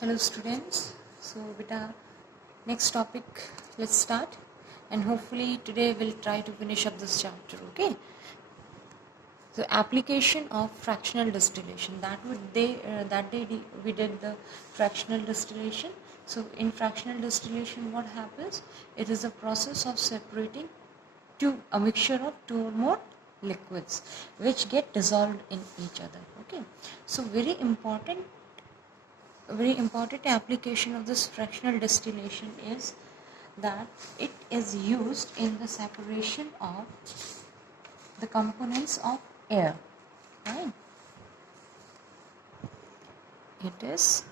Hello students. So beta, next topic, let's start, and hopefully today we'll try to finish up this chapter. Okay. So application of fractional distillation. That day we did the fractional distillation. So in fractional distillation, what happens? It is a process of separating a mixture of two or more liquids which get dissolved in each other. Okay. So very important application of this fractional distillation is that it is used in the separation of the components of air, right? It is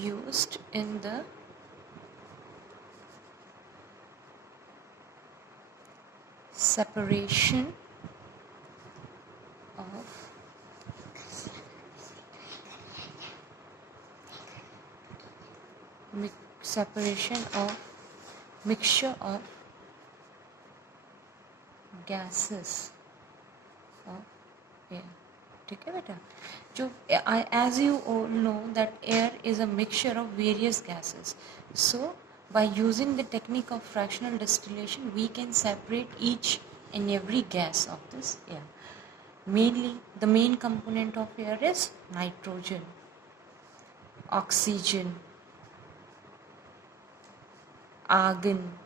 used in the separation of mixture of gases of air. ठीक है बेटा, जो as you all know that air is a mixture of various gases. So by using the technique of fractional distillation, we can separate each and every gas of this air. Mainly, the main component of air is nitrogen, oxygen, argon,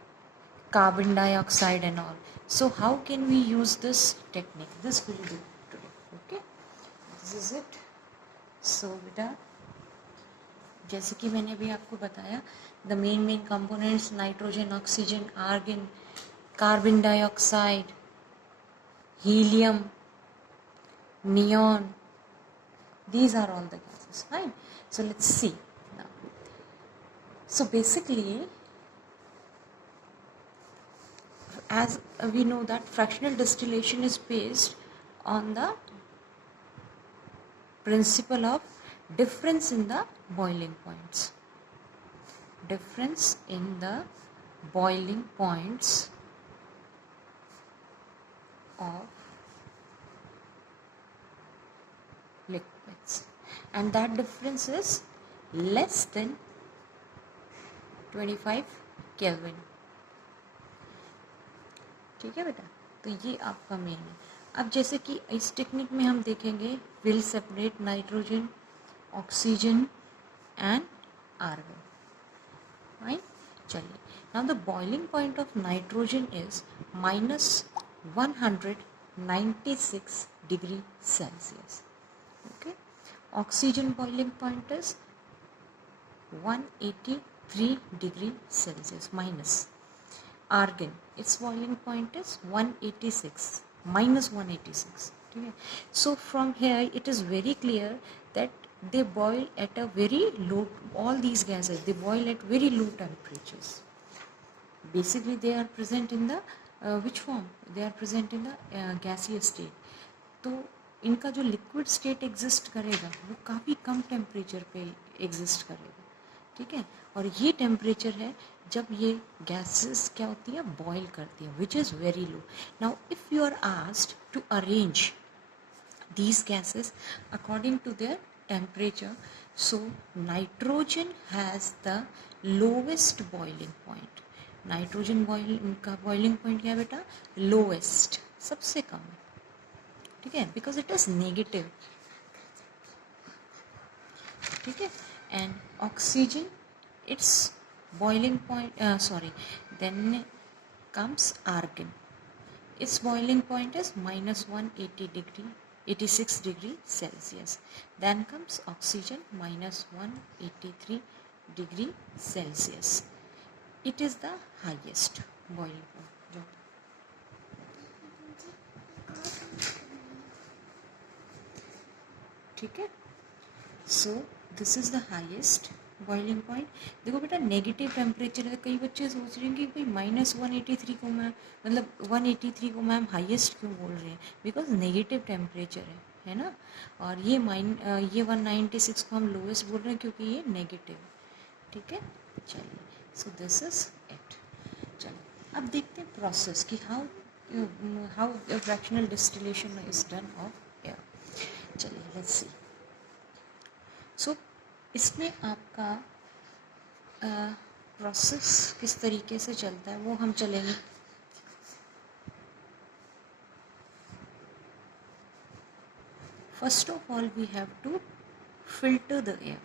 carbon dioxide and all. So how can we use this technique? This will do today. Okay, this is it. So बेटा, जैसे कि मैंने अभी आपको बताया, the main components nitrogen, oxygen, argon, carbon dioxide, helium, neon, these are all the gases, right? So let's see now. So basically, as we know that fractional distillation is based on the principle of difference in the boiling points. Difference in the boiling points of liquids, and that difference is less than 25 Kelvin. ठीक है बेटा, तो ये आपका main है. अब जैसे कि इस टेक्निक में हम देखेंगे, will separate nitrogen, oxygen and argon, right? चलिए, now the boiling point of nitrogen is -196 degree Celsius. Okay, oxygen boiling point is 183 degree Celsius minus. Argon, its boiling point is 186, -186. Okay? So from here it is very clear that they boil at a very low, all these gases, they boil at very low temperatures. Basically they are present in the which form? They are present in the gaseous state. तो इनका जो liquid state exist करेगा वो काफ़ी कम temperature पे exist करेगा. ठीक है, और ये टेम्परेचर है जब ये गैसेस क्या होती है, बॉयल करती है, which is very low. Now if you are asked to arrange these gases according to their temperature, so nitrogen has the lowest boiling point. Nitrogen का बॉइलिंग पॉइंट क्या है बेटा, लोवेस्ट, सबसे कम. ठीक है, बिकॉज इट इज नेगेटिव. ठीक है, and oxygen its boiling point, then comes argon. Its boiling point is -186 degree Celsius. Then comes oxygen, -183 degree Celsius. It is the highest boiling point. ठीक है, so this is the highest boiling point. देखो बेटा, negative temperature है. कई बच्चे सोच रहे हैं कि भाई -183 को मैम, मतलब 183 को मैम हाईएस्ट क्यों बोल रहे हैं, बिकॉज नेगेटिव टेम्परेचर है ना. और ये 196 को हम लोएस्ट बोल रहे हैं क्योंकि ये नेगेटिव. ठीक है, चलिए, सो दिस इज इट. चलिए, अब देखते हैं प्रोसेस कि how fractional distillation is done of air. चलिए, लेट्स सी. So इसमें आपका प्रोसेस किस तरीके से चलता है वो हम चलेंगे। First of all we have to filter the air.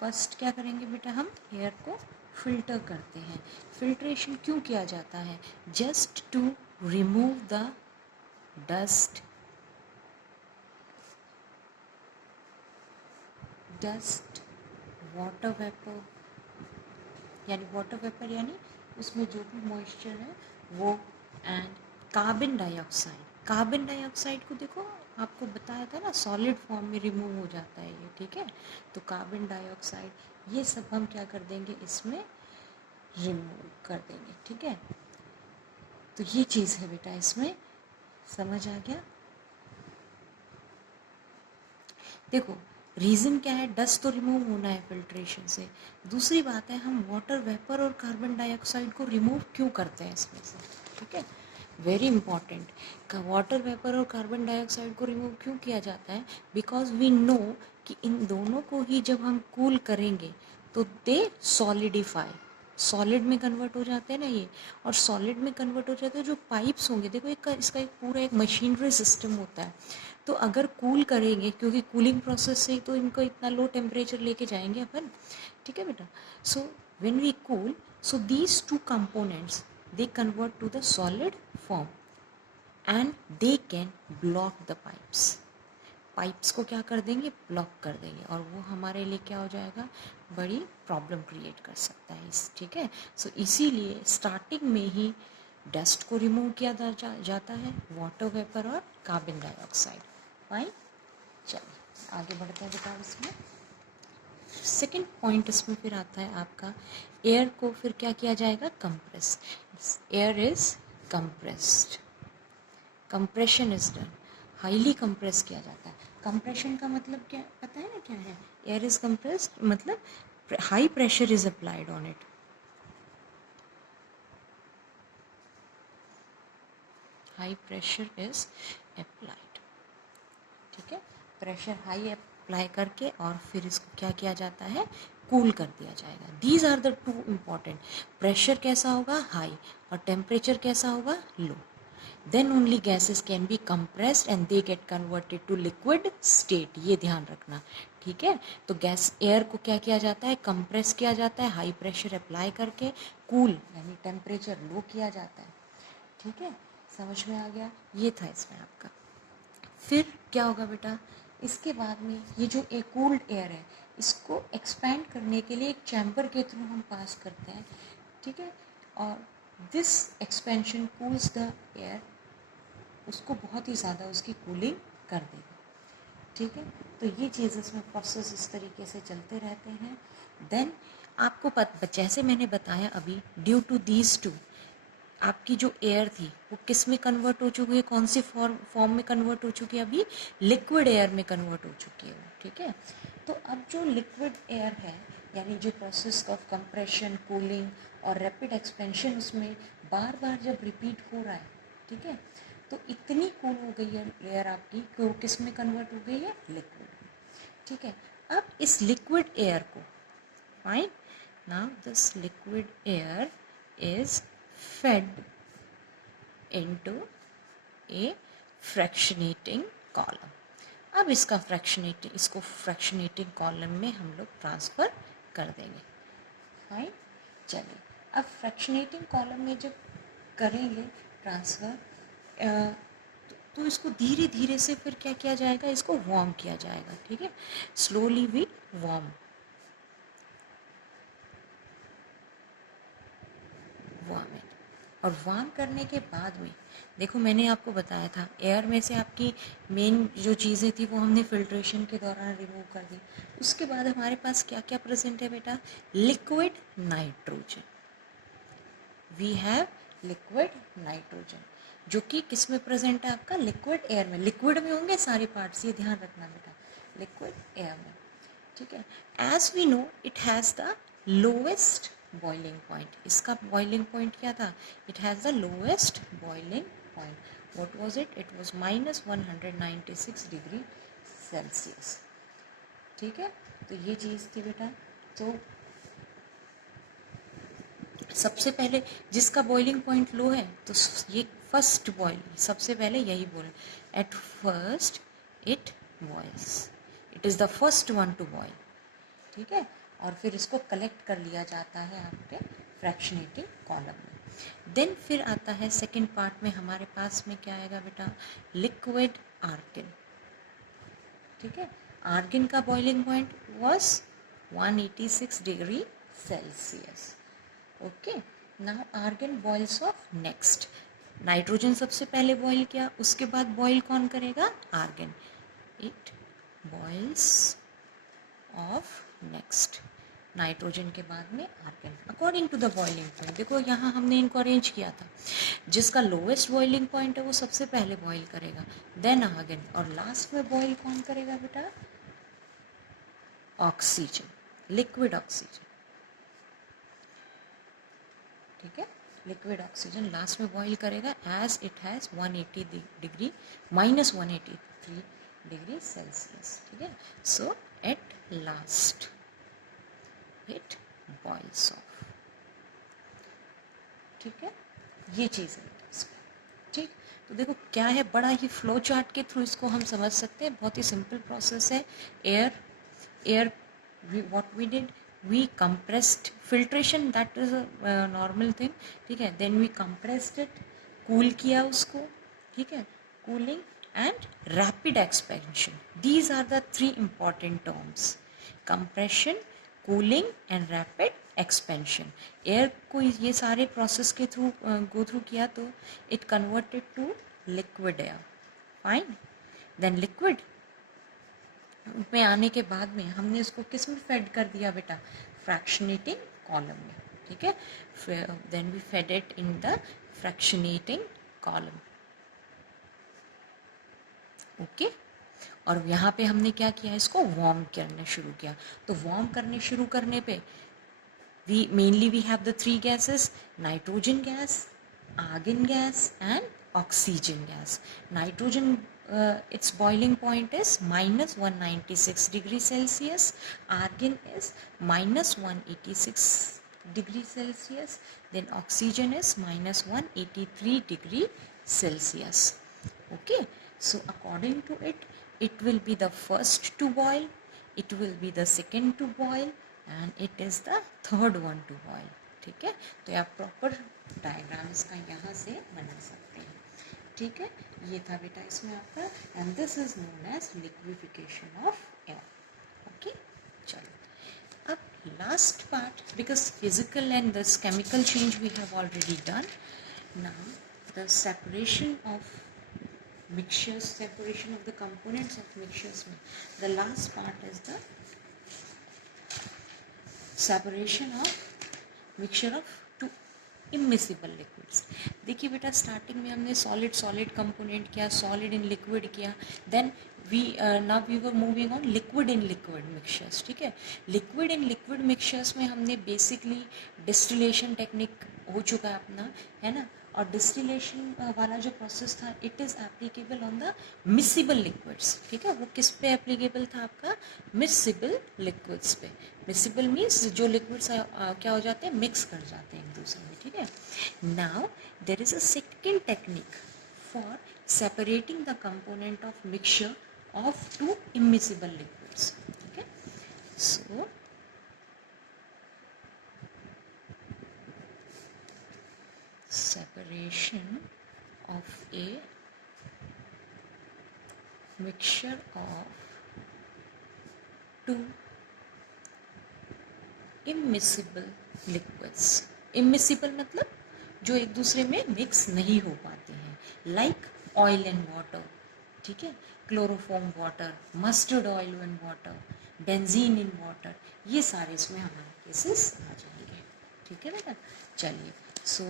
First क्या करेंगे बेटा, हम एयर को फिल्टर करते हैं। फिल्ट्रेशन क्यों किया जाता है? Just to remove the dust, water vapour, यानी वाटर वेपर यानी उसमें जो भी मॉइस्चर है वो, and carbon dioxide. Carbon dioxide को देखो आपको बताया था ना, सॉलिड फॉर्म में रिमूव हो जाता है ये, ठीक है। तो कार्बन डाइऑक्साइड ये सब हम क्या कर देंगे, इसमें रिमूव कर देंगे, ठीक है। तो ये चीज़ है बेटा, इसमें समझ आ गया। देखो रीज़न क्या है, डस्ट तो रिमूव होना है फिल्ट्रेशन से। दूसरी बात है, हम वाटर वेपर और कार्बन डाइऑक्साइड को रिमूव क्यों करते हैं इसमें से, ठीक है। वेरी इंपॉर्टेंट, वाटर वेपर और कार्बन डाइऑक्साइड को रिमूव क्यों किया जाता है? बिकॉज वी नो कि इन दोनों को ही जब हम कूल करेंगे तो दे सॉलिडिफाई, सॉलिड में कन्वर्ट हो जाते हैं ना ये। और सॉलिड में कन्वर्ट हो जाते हैं, जो पाइप्स होंगे, देखो इसका एक पूरा एक मशीनरी सिस्टम होता है। तो अगर कूल करेंगे, क्योंकि कूलिंग प्रोसेस से ही तो इनको इतना लो टेम्परेचर लेके जाएंगे अपन, ठीक है बेटा। So when we cool, so these two components they convert to the solid form and they can block the pipes. Pipes को क्या कर देंगे, ब्लॉक कर देंगे, और वो हमारे लिए क्या हो जाएगा, बड़ी प्रॉब्लम क्रिएट कर सकता है इस, ठीक है। सो इसीलिए स्टार्टिंग में ही डस्ट को रिमूव किया जाता है, वाटर वेपर और कार्बन डाइऑक्साइड। फाइन, चलिए आगे बढ़ते हैं बेटा। इसमें सेकंड पॉइंट इसमें फिर आता है आपका, एयर को फिर क्या किया जाएगा, compress. Air is compressed, compression is done, highly compress किया जाता है। कंप्रेशन का मतलब क्या पता है ना, क्या है? एयर इज कंप्रेस्ड मतलब high pressure is applied on it, high pressure is applied, ठीक है। प्रेशर हाई अप्लाई करके और फिर इसको क्या किया जाता है, कूल कर दिया जाएगा। These are the two important, pressure कैसा होगा, हाई, और टेम्परेचर कैसा होगा, लो। then only gases can be compressed and they get converted to liquid state, ये ध्यान रखना, ठीक है। तो गैस एयर को क्या किया जाता है, कंप्रेस किया जाता है, हाई प्रेशर अप्लाई करके कूल यानी टेम्परेचर लो किया जाता है, ठीक है। समझ में आ गया, ये था इसमें आपका। फिर क्या होगा बेटा, इसके बाद में ये जो एक कूल्ड एयर है, इसको एक्सपैंड करने के लिए एक चैम्बर के थ्रू हम पास करते हैं, ठीक है। और this expansion cools the air, उसको बहुत ही ज़्यादा उसकी कूलिंग कर देगा, ठीक है। तो ये चीज़ इसमें प्रोसेस इस तरीके से चलते रहते हैं। देन आपको जैसे मैंने बताया अभी, ड्यू टू दीज टू, आपकी जो एयर थी वो किस में कन्वर्ट हो चुकी है, कौन सी फॉर्म में कन्वर्ट हो चुकी है, अभी लिक्विड एयर में कन्वर्ट हो चुकी है वो, ठीक है। तो अब जो लिक्विड एयर है, यानी जो प्रोसेस ऑफ कंप्रेशन, कूलिंग और रैपिड एक्सपेंशन उसमें बार बार जब रिपीट हो रहा है, ठीक है, तो इतनी कूल हो गई है एयर आपकी कि वो किस में कन्वर्ट हो गई है, लिक्विड में, ठीक है। अब इस लिक्विड एयर को, fine, now this liquid air is fed into a fractionating column। अब इसको फ्रैक्शनेटिंग कॉलम में हम लोग ट्रांसफ़र कर देंगे, फाइन। चलिए अब फ्रैक्शनेटिंग कॉलम में जब करेंगे ट्रांसफ़र, तो इसको धीरे धीरे से फिर क्या किया जाएगा, इसको वार्म किया जाएगा, ठीक है। स्लोली वी वार्म इट, और वार्म करने के बाद में देखो मैंने आपको बताया था, एयर में से आपकी मेन जो चीज़ें थी वो हमने फिल्ट्रेशन के दौरान रिमूव कर दी। उसके बाद हमारे पास क्या क्या प्रेजेंट है बेटा, liquid nitrogen. We have liquid nitrogen, जो कि किस में प्रेजेंट है, आपका लिक्विड एयर में। लिक्विड में होंगे सारे पार्ट्स, ये ध्यान रखना बेटा, लिक्विड एयर में, ठीक है। As we know it has the lowest boiling point. इसका बॉइलिंग पॉइंट क्या था, it has the lowest boiling point. What was it, it was -196 degree Celsius, ठीक है, तो ये चीज़ थी बेटा। तो सबसे पहले जिसका बॉइलिंग पॉइंट लो है तो ये फर्स्ट बॉइल, सबसे पहले यही बोल, at first it boils, it is the first one to boil. ठीक है, और फिर इसको कलेक्ट कर लिया जाता है आपके फ्रैक्शनेटिंग कॉलम में। देन फिर आता है सेकेंड पार्ट में हमारे पास में क्या आएगा बेटा, लिक्विड आर्गन। ठीक है, आर्गन का boiling point was 186 degree Celsius. Okay, now argon boils off next. Nitrogen सबसे पहले बॉईल किया, उसके बाद बॉईल कौन करेगा, argon. It boils off next, nitrogen के बाद में argon according to the boiling point. देखो यहाँ हमने इनको अरेंज किया था, जिसका लोवेस्ट बॉइलिंग पॉइंट है वो सबसे पहले बॉईल करेगा, देन आर्गन, और लास्ट में बॉईल कौन करेगा बेटा, ऑक्सीजन, लिक्विड ऑक्सीजन। ठीक है, लिक्विड ऑक्सीजन लास्ट में बॉईल करेगा as it has 180 degree -183 degree Celsius. ठीक है, so at last it boils off. ठीक है, ये चीज़ है इसमें। ठीक, तो देखो क्या है, बड़ा ही फ्लो चार्ट के थ्रू इसको हम समझ सकते हैं, बहुत ही सिंपल प्रोसेस है। Air what we did, we compressed, filtration that is a normal thing। ठीक है, then we compressed it, cool किया उसको। ठीक है, cooling and rapid expansion, these are the three important terms, compression, cooling and rapid expansion। Air को ये सारे process के थ्रू गो थ्रू किया तो it converted to liquid air. Fine, then liquid में आने के बाद में हमने इसको किस में फेड कर दिया बेटा, फ्रैक्शनेटिंग कॉलम में। ठीक है, then we fed it in the fractionating column. Okay, और यहाँ पे हमने क्या किया, इसको वार्म करने शुरू किया। तो वार्म करने शुरू करने पे we have the three gases, nitrogen gas, argon gas and oxygen gas। nitrogen its boiling point is -196 degree Celsius, argon is -186 degree Celsius, then oxygen is -183 degree Celsius। Okay, so according to it, it will be the first to boil, it will be the second to boil and it is the third one to boil। ठीक है, तो आप proper diagram इसका यहाँ से बना सकते हैं। ठीक है, ये था बेटा इसमें आपका, and this is known as liquefaction of air. Okay, चलो अब last part, because physical and this chemical change we have already done, now the separation of mixtures, separation of the components of mixtures में the last part is the separation of mixture of two immiscible liquids। देखिए बेटा, starting में हमने solid component किया, solid in liquid किया, then now we were moving on liquid in liquid mixtures। ठीक है, liquid in liquid mixtures में हमने बेसिकली डिस्टिलेशन टेक्निक हो चुका है अपना, है ना, और डिस्टिलेशन वाला जो प्रोसेस था it is applicable on the miscible liquids. ठीक है, वो किस पे एप्लीकेबल था आपका, मिसिबल लिक्विड्स पे। मिसिबल मीन्स जो लिक्विड्स क्या हो जाते हैं, मिक्स कर जाते हैं एक दूसरे में। ठीक है, now there is a second technique for separating the component of mixture of to immiscible liquids. ठीक है, सो separation of a mixture of two immiscible liquids। immiscible मतलब जो एक दूसरे में मिक्स नहीं हो पाते हैं, लाइक ऑयल एंड वाटर। ठीक है, chloroform water, mustard oil and water, benzene in water, ये सारे इसमें हमारे केसेस आ जाएंगे। ठीक है बेटा, चलिए, so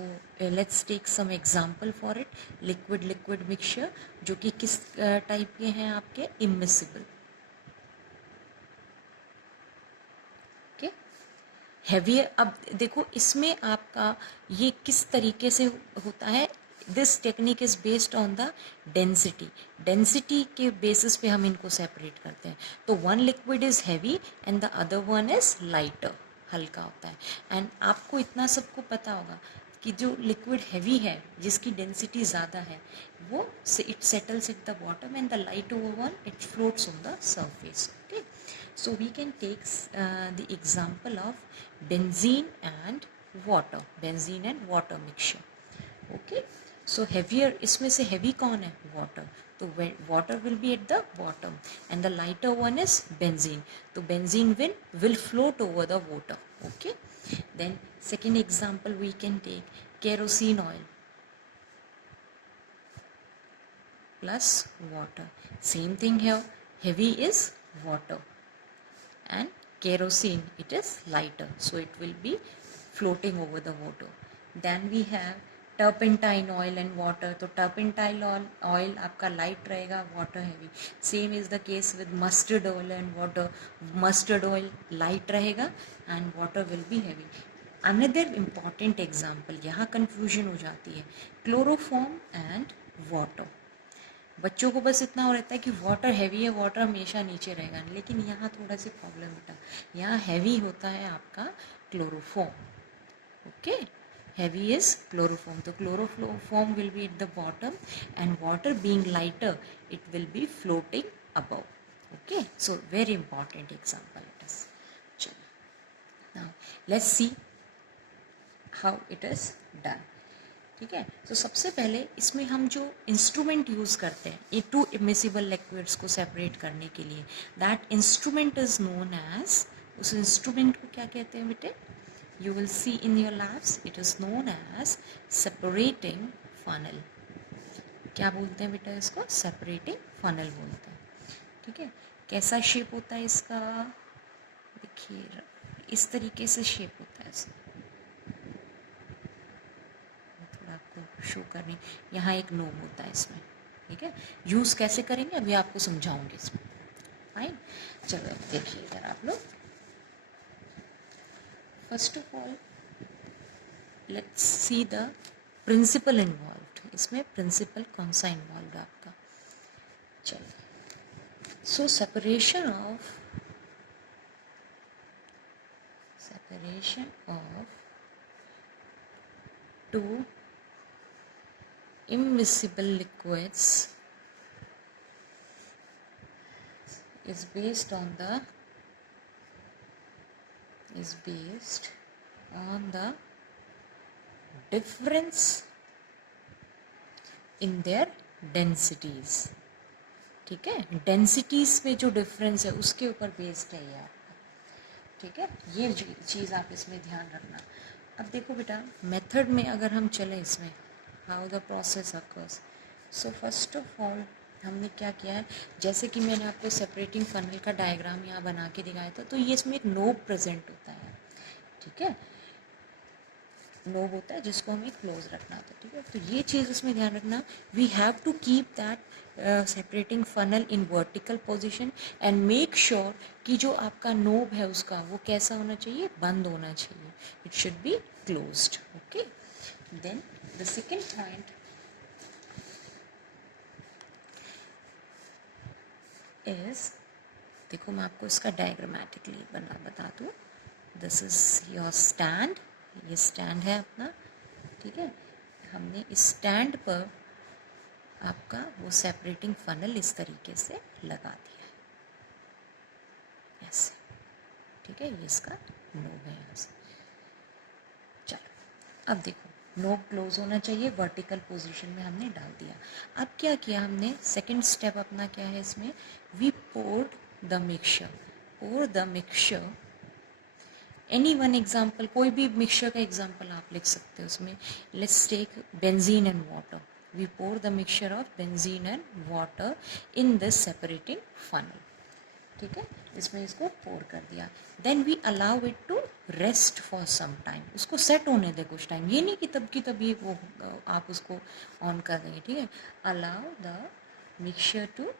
let's take some example for it. Liquid mixture जो कि किस टाइप के हैं आपके, इमिसिबल। Okay, heavy. अब देखो इसमें आपका ये किस तरीके से होता है, this technique is based on the density, density के बेसिस पे हम इनको सेपरेट करते हैं. तो one liquid is heavy and the other one is lighter, हल्का होता है. एंड आपको इतना सबको पता होगा कि जो लिक्विड हैवी है जिसकी डेंसिटी ज़्यादा है वो it settles eight the bottom and the light over one it floats on the surface. Okay, so we can take the example of benzene and water mixture. Okay, so heavier, इसमें से heavy कौन है? water. तो water will be at the bottom and the lighter one is benzene. तो benzene will float over the water. Okay, then second example we can take kerosene oil plus water. Same thing here, heavy is water and kerosene it is lighter, so it will be floating over the water. Then we have turpentine oil and water. तो turpentine oil आपका light रहेगा, water heavy. Same is the case with mustard oil and water. Mustard oil light रहेगा and water will be heavy. Another important example, यहाँ confusion हो जाती है, chloroform and water. बच्चों को बस इतना हो रहता है कि वाटर हैवी है, वाटर हमेशा नीचे रहेगा, लेकिन यहाँ थोड़ा सी प्रॉब्लम बेटा, यहाँ हैवी होता है आपका chloroform. Okay, heavy is chloroform. तो chloroform will be at the bottom and water being lighter it will be floating above. Okay, so very important example it is. चलो now let's see how it is done. ठीक है, तो सबसे पहले इसमें हम जो इंस्ट्रूमेंट यूज़ करते हैं ये टू इमिसिबल लिक्विड्स को सेपरेट करने के लिए, that instrument is known as, उस इंस्ट्रूमेंट को क्या कहते हैं बेटे? You will see in your labs, it is known as separating funnel. क्या बोलते हैं बेटा इसको? सेपरेटिंग फनल बोलते हैं. ठीक है, कैसा शेप होता है इसका? देखिए इस तरीके से शेप होता है इसका, आपको शो करनी. यहाँ एक नोब होता है इसमें. ठीक है, यूज़ कैसे करेंगे अभी आपको समझाऊंगी इसमें. फाइन, चलो देखिए इधर आप लोग. First of all let's see the principle involved. इसमें प्रिंसिपल कौन सा इन्वॉल्व है आपका? चलो, so separation of two immiscible liquids is based on the difference in their densities. ठीक है, डेंसिटीज में जो डिफरेंस है उसके ऊपर बेस्ड है ये आपका. ठीक है, ये चीज़ आप इसमें ध्यान रखना. अब देखो बेटा, मेथड में अगर हम चले इसमें, how the process occurs. So first of all हमने क्या किया है, जैसे कि मैंने आपको सेपरेटिंग फनल का डायग्राम यहाँ बना के दिखाया था, तो ये इसमें एक नोब प्रेजेंट होता है. ठीक है, नोब होता है जिसको हमें क्लोज रखना होता है. ठीक है, तो ये चीज़ इसमें ध्यान रखना, we have to keep that separating funnel in vertical position and make sure कि जो आपका नोब है उसका वो कैसा होना चाहिए? बंद होना चाहिए. It should be closed. Okay, then the second point is, देखो मैं आपको इसका डायग्रामेटिकली बता दूँ. दिस इज योर स्टैंड, ये स्टैंड है अपना. ठीक है, हमने इस स्टैंड पर आपका वो सेपरेटिंग फनल इस तरीके से लगा दिया है ऐसे. ठीक है, ये इसका नोब है यहाँ से. चलो अब देखो, नोब क्लोज होना चाहिए, वर्टिकल पोजीशन में हमने डाल दिया. अब क्या किया हमने? सेकंड स्टेप अपना क्या है इसमें? We poured the mixture. Any one example, कोई भी मिक्सचर का एग्जाम्पल आप लिख सकते हो उसमें. Let's take benzene and water. We pour the mixture of benzene and water in this separating funnel. ठीक है, इसमें इसको पोर कर दिया. Then we allow it to rest for some time. उसको सेट होने दे कुछ टाइम, ये नहीं कि तब की तभी वो आप उसको ऑन कर देंगे. ठीक है, allow the mixture to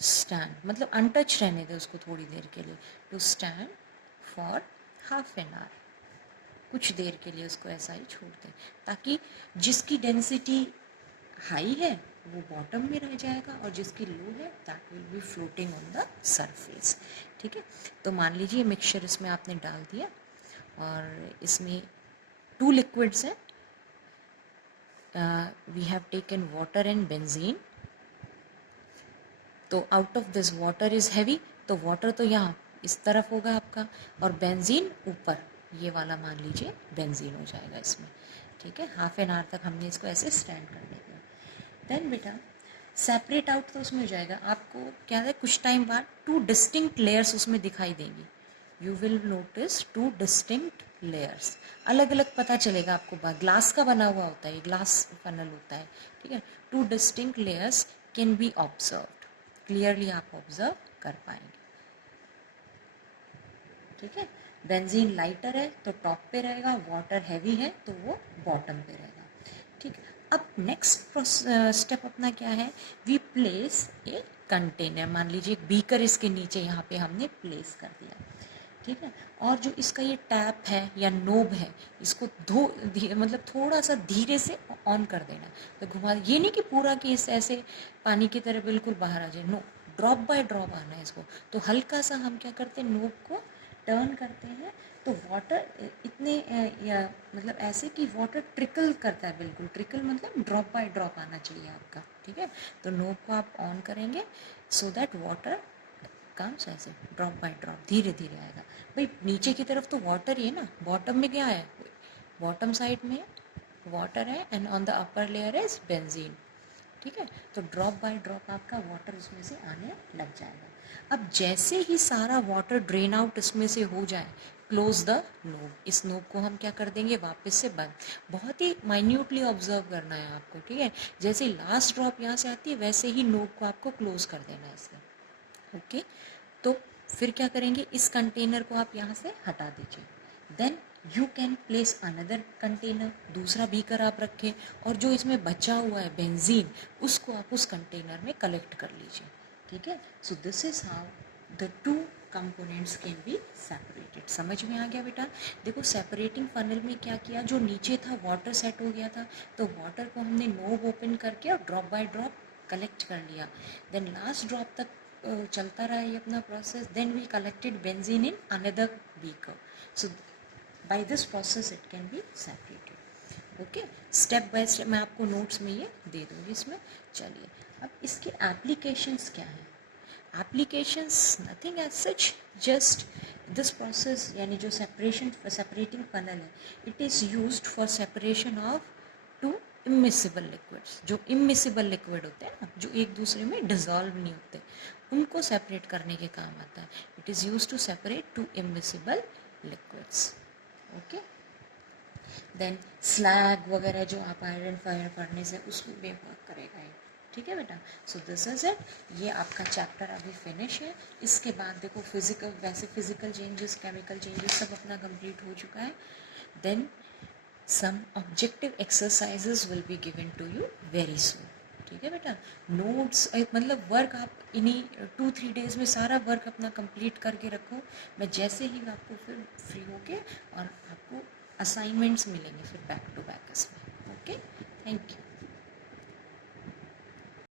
stand, मतलब अनटच रहने दे उसको थोड़ी देर के लिए. To stand for half an hour. कुछ देर के लिए उसको ऐसा ही छोड़ दें, ताकि जिसकी डेंसिटी हाई है वो बॉटम में रह जाएगा और जिसकी लो है that will be floating on the surface. ठीक है, तो मान लीजिए मिक्सचर इसमें आपने डाल दिया और इसमें 2 लिक्विड्स हैं, we have taken water and benzene. तो out of this water is heavy, तो वाटर तो यहाँ इस तरफ होगा आपका और बेंजीन ऊपर, ये वाला मान लीजिए बेंजीन हो जाएगा इसमें। ठीक है, हाफ एन आवर तक हमने इसको ऐसे स्टैंड करने दिया। देन बेटा सेपरेट आउट तो उसमें हो जाएगा, आपको क्या है कुछ टाइम बाद 2 डिस्टिंक्ट लेयर्स उसमें दिखाई देंगी। You will notice 2 distinct layers, अलग अलग पता चलेगा आपको। ग्लास का बना हुआ होता है, ग्लास फनल होता है। ठीक है, 2 distinct layers can be observed, clearly आप ऑब्जर्व कर पाएंगे। ठीक है, बेंजीन लाइटर है तो टॉप पे रहेगा, वाटर हैवी है तो वो बॉटम पे रहेगा। ठीक है, अब नेक्स्ट स्टेप अपना क्या है, वी प्लेस ए कंटेनर। मान लीजिए एक बीकर इसके नीचे यहाँ पे हमने प्लेस कर दिया। ठीक है, और जो इसका ये टैप है या नोब है, इसको मतलब थोड़ा सा धीरे से ऑन कर देना। तो घुमा, ये नहीं कि पूरा कि इस ऐसे पानी की तरह बिल्कुल बाहर आ जाए, नो, ड्रॉप बाय ड्रॉप आना है इसको। तो हल्का सा हम क्या करते हैं, नोब को टर्न करते हैं तो वाटर इतने या मतलब ऐसे कि वाटर ट्रिकल करता है, बिल्कुल ट्रिकल मतलब ड्रॉप बाय ड्रॉप आना चाहिए आपका। ठीक है, तो नोब को आप ऑन करेंगे सो दैट वाटर कम्स ऐसे ड्रॉप बाय ड्रॉप, धीरे धीरे आएगा। भाई नीचे की तरफ तो वाटर ही है ना, बॉटम में क्या है, बॉटम साइड में वाटर है and on the upper layer is benzene. ठीक है, तो ड्रॉप बाय ड्रॉप आपका वाटर उसमें से आने लग जाएगा। अब जैसे ही सारा वाटर ड्रेन आउट इसमें से हो जाए, क्लोज द नोब, इस नोब को हम क्या कर देंगे वापस से बंद। बहुत ही माइन्यूटली ऑब्जर्व करना है आपको। ठीक है, जैसे लास्ट ड्रॉप यहाँ से आती है वैसे ही नोब को आपको क्लोज कर देना है इसमें। ओके, तो फिर क्या करेंगे, इस कंटेनर को आप यहाँ से हटा दीजिए। Then you can place another container, दूसरा बीकर आप रखें और जो इसमें बचा हुआ है बेंजीन उसको आप उस कंटेनर में कलेक्ट कर लीजिए। ठीक है, so this is how the 2 components can be separated. समझ में आ गया बेटा? देखो सेपरेटिंग फनल में क्या किया, जो नीचे था वाटर सेट हो गया था तो वाटर को हमने नोब ओपन करके और ड्रॉप बाय ड्रॉप कलेक्ट कर लिया। देन लास्ट ड्रॉप तक चलता रहा ये अपना process. Then we collected benzene in another beaker, so by this process it can be separated. Okay, step by step मैं आपको नोट्स में ये दे दूँगी इसमें। चलिए, अब इसके एप्लीकेशंस क्या हैं? Applications nothing as such, just this process यानी जो सेपरेटिंग फनल है, it is used for separation of 2 immiscible liquids. जो इमिसिबल लिक्विड होते हैं ना, जो एक दूसरे में डिजॉल्व नहीं होते, उनको सेपरेट करने के काम आता है। It is used to separate 2 immiscible liquids. Okay, then slag वगैरह जो आप आयरन फायर करने से उसको व्यवहार करेगा ये। ठीक है बेटा, सो दिस इज इट। ये आपका चैप्टर अभी फिनिश है। इसके बाद देखो फिजिकल, वैसे फिजिकल चेंजेस, केमिकल चेंजेस सब अपना कंप्लीट हो चुका है। Then some objective exercises will be given to you very soon. ठीक है बेटा, नोट्स मतलब वर्क आप इन्हीं 2-3 डेज में सारा वर्क अपना कंप्लीट करके रखो। मैं जैसे ही आपको फिर फ्री होके और आपको असाइनमेंट्स मिलेंगे फिर बैक टू बैक इसमें। Okay, thank you.